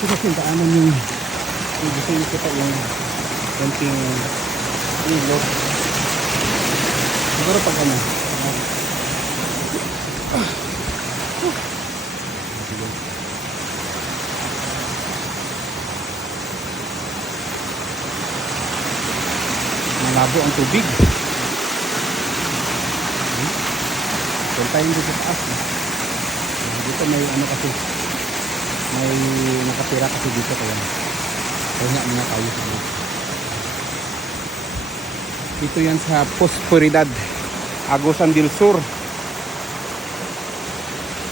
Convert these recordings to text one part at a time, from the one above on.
Ito kasi yung daanan yung gusto nyo kita yung konting ilog. Siguro pag ano. Malabo ang tubig. Puntayin dito sa taas. Dito may ano kasi. May nakatira kasi dito kaya. Kaya muna tayo. Dito yan sa Prosperidad, Agusan del Sur.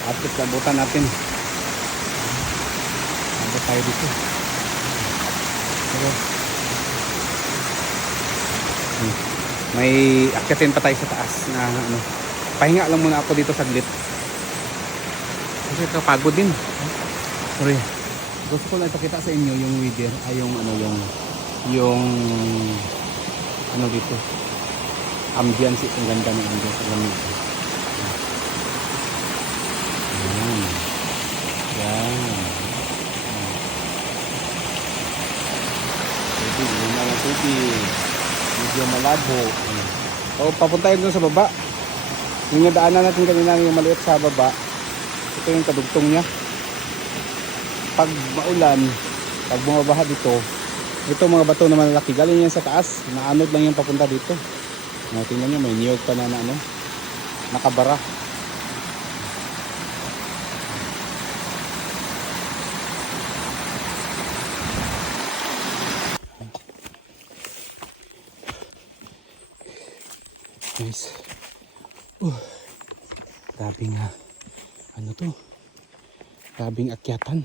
At sabutan natin. Abot tayo dito. Pero, may akyatin pa tayo sa taas na ano. Pahinga lang muna ako dito saglit. Kasi kapagod din. Sorry. Gusto ko lang ipakita sa inyo yung weather, yung ano yung ano dito. Ambience, ang ganda ng ambience, ang lamig. Yan. Yan. Tubig, yun na lang tubig. Medyo malabo. O, papuntahin doon sa baba. Yung nadaanan natin kanina yung maliit sa baba. Ito yung kadugtong niya. Pag maulan, pag bumabaha dito, ito mga bato na malalaki, galing yan sa taas, naanod lang yung papunta dito. Tingnan nyo, may niyog pa na ano, nakabara. Guys, grabing ano to, grabing akyatan.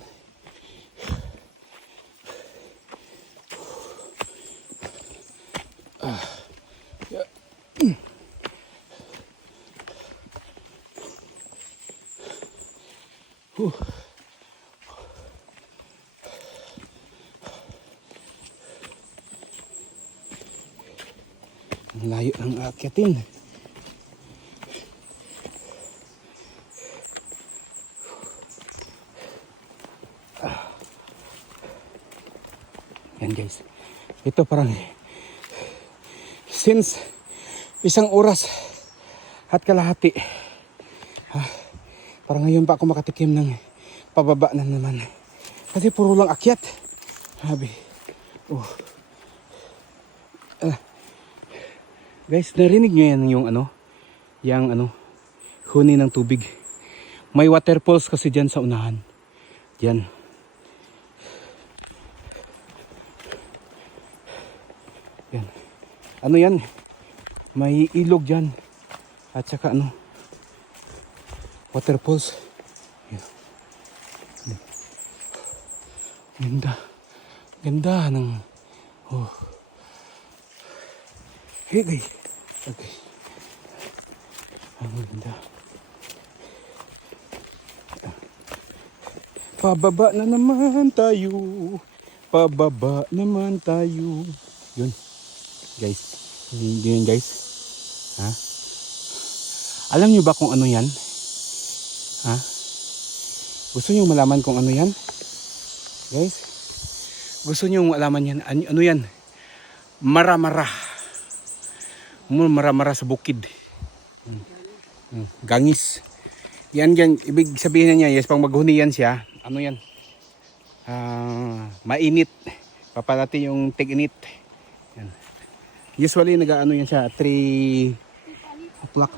Ang layo ng aakyatin. Yan guys. Ito parang since isang oras at kalahati. Parang ngayon pa ako makatikim ng pababa na naman. Kasi puro lang akyat. Sabi. Guys, narinig nyo yan yung huni ng tubig. May waterfalls kasi dyan sa unahan. Yan. Yan. Ano yan? May ilog dyan. At saka waterfalls. Yan. Ganda. Ganda ng Hey, okay. Ang ganda. Pababa na naman tayo. Pababa naman tayo. Yun. Guys. Yun guys. Ha? Alam nyo ba kung ano yan? Ha? Gusto nyo malaman kung ano yan? Guys. Gusto nyo malaman yan? Ano yan? Mara-mara. Mara-mara sa bukid. Gangis. Yan yan, ibig sabihin niya, yes, pag maghuni yan siya, ano yan? Mainit. Papalati yung tig-init. Yan. Usually nag-ano yan siya, 3 o'clock.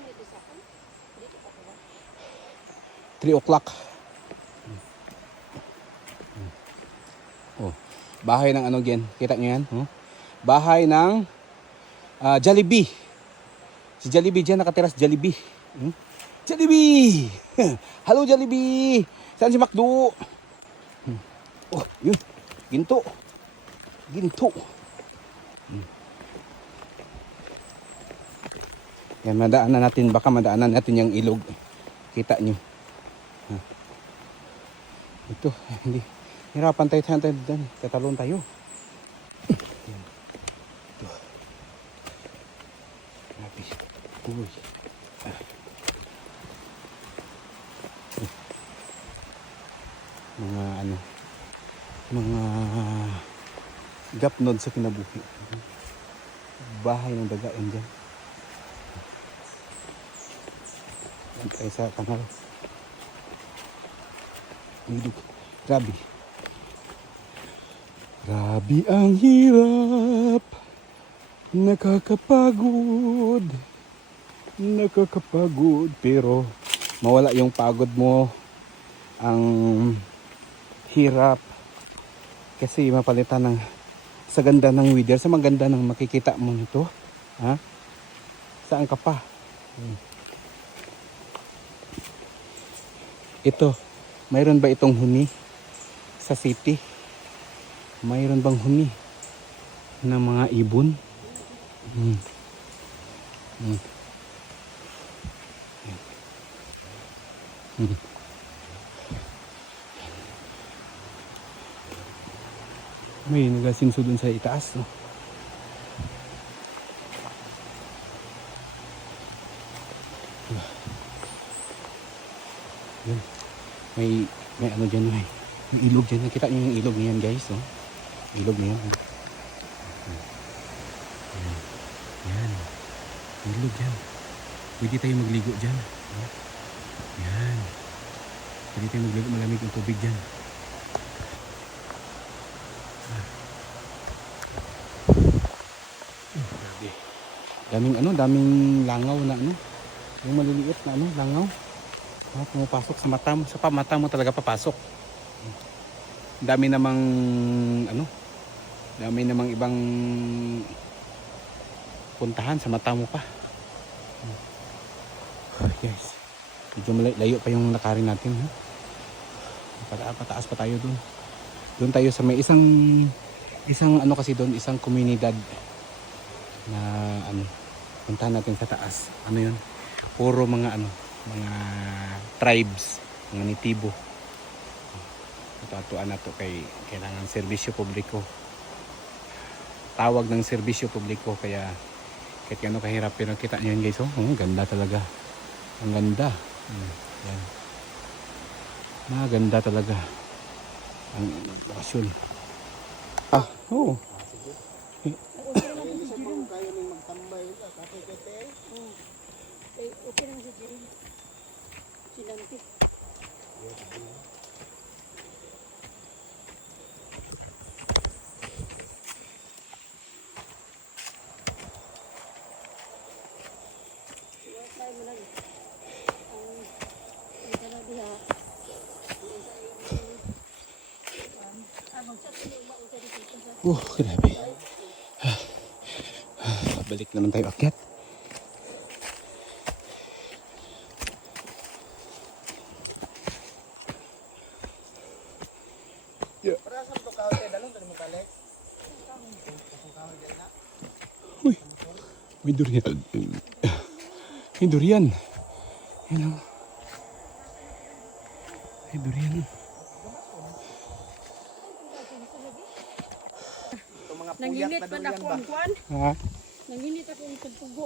3 o'clock. Bahay ng ano yan? Kita nyo yan? Bahay ng Jollibee. Si Jollibee dyan nakatira sa Jollibee. Jollibee! Hello Jollibee! Saan si Macdo? Yun. Ginto. Ginto. Yan, madaanan natin. Baka madaanan natin yung ilog. Kita nyo. Ito. Hindi. Hirapan tayo dyan. Tatalon tayo. Yan. Ito. Grabe. Uy. Mga mga gapnod sa kinabuhi. Bahay ng daga yan dyan. Yan tayo sa kanal. Ilog. Grabe. Grabe ang hirap. Nakakapagod. Nakakapagod. Pero mawala yung pagod mo. Ang hirap. Kasi mapalitan ng sa ganda ng weather, sa maganda ng makikita mo nito. Ha? Saan ka pa? Ito, mayroon ba itong huni sa city? Mayroon bang huni ng mga ibon? May nagasinso dun sa itaas, no? Yun. May ano dyan, may ilog dyan. Nakita nyo yung ilog niyan, guys, no? Ilog niyan. Yan. Ilog dyan. Pwede tayo magligo dyan. Yan. Pwede tayo magligo. Malamig ang tubig dyan. Daming langaw na ano. Yung maliliit na ano, langaw. Pumapasok sa mata mo. Sa mata mo talaga papasok. Dami namang ibang puntahan sa mata mo pa. Guys, medyo layo pa yung lakarin natin. Pataas pa tayo dun. Doon tayo sa may isang ano kasi doon, isang komunidad na ano, puntahan natin sa taas. Ano yun? Puro mga tribes, mga nitibo. Atuan na to kay kailangan serbisyo publiko. Tawag ng serbisyo publiko, kaya kahit gano'n kahirap, pero kita nyo yun, guys. Ang ganda talaga. Ang ganda. Yan. Maganda talaga ang lokasyon. Oo. Okay naman si Jirin. Sinanti. Try mo lang. Ang sana diha. Grabe. Balik naman tayo akyat. Uy, may durian. May durian. Yan o. May durian. Nanginit pa na ako ang kuwan. Ha? Nanginit ako ang pagtugo.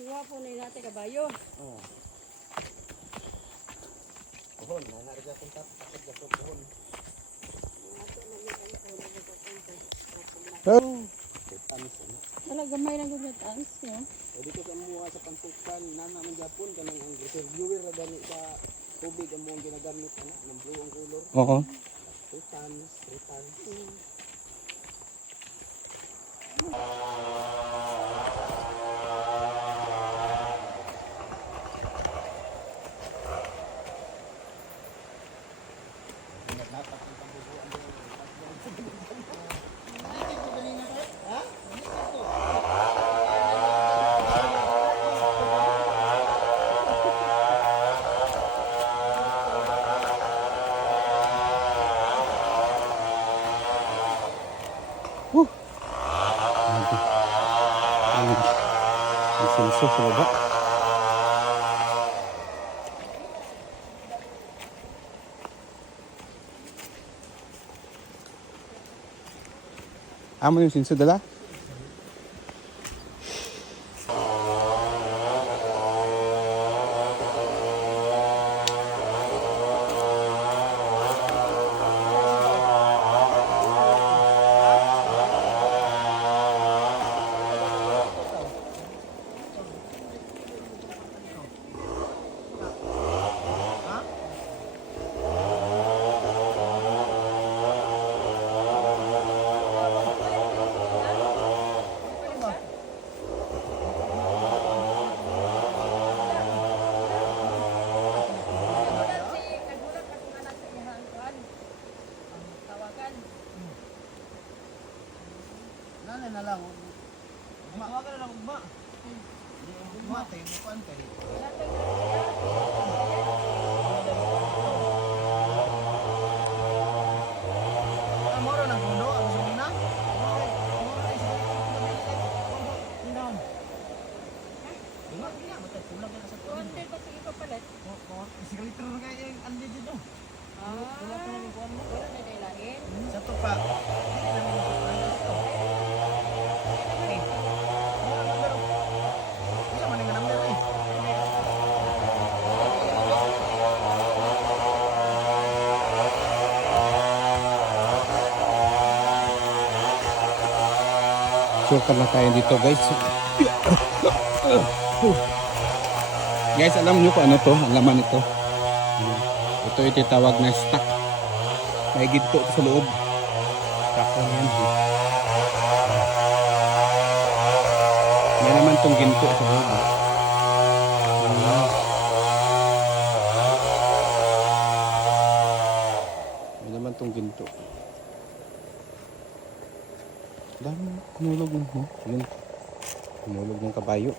Ang wapo na yung natin kabayo. Oo. Pohon, nanarga kong takot sa pohon. Wala gamay lang yung nataas, no? Pwede ko sa mga sa pantukan, nana ng Japon, kanang ang reservoir na gani sa tubig ang mga ginagamit, ng blue ang color. Oo. 3 tons. Ang silso sa baba. Amo yung silso dala? Ano na lang. Ugma ka na lang ugma. Ugma tayo mo kan kay. Amoro nang kuno ang sumuna. Kuwantin pa sige papalit. Sigalito na kaya yung andi dito. Wala na day lain. Sa to pa. Isa man nga number eh. Sukar na tayo dito guys. Guys, alam nyo kung ano to? Ang laman ito. Ito ititawag na stock. May ginto ito sa loob. Stock na yan. May naman tong ginto sa loob. May naman tong ginto. Dami kumulog ng yun. Kumulog ng kabayo.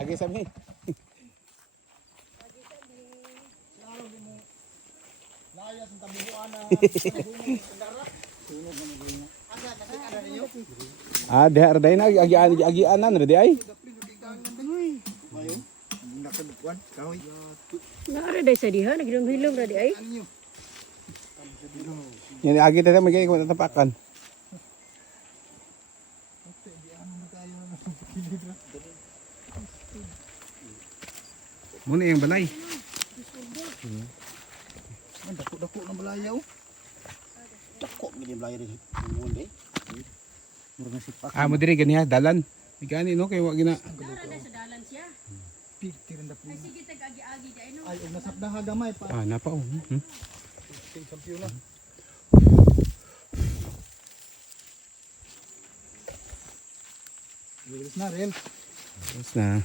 Agi sabi. Laya sa tabuhan na. Diha arday na agianan ra di ay. Nakadukuan kahoy. Naara day sa diha nagilom-hilom ra di ay. Yan agi tayo magay ko tapakan. Muna yung balay. Ang dako-dako na balayaw. Dako gid balay rin. Ngon day. Murag na sipak. Mo diri ganiya dalan. Igani no kay wa gina. Naara day sa dalan siya. Picture nda Ay sige tag agi-agi di ay no. ay og nasapda ha gamay pa. Napa oh. Kampiyon na. Bilis na rel. Tapos na.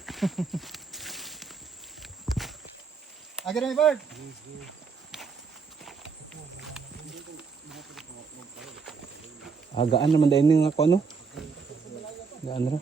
Agad na bird. Gaan naman dahil nga ako ano. Gaan ra.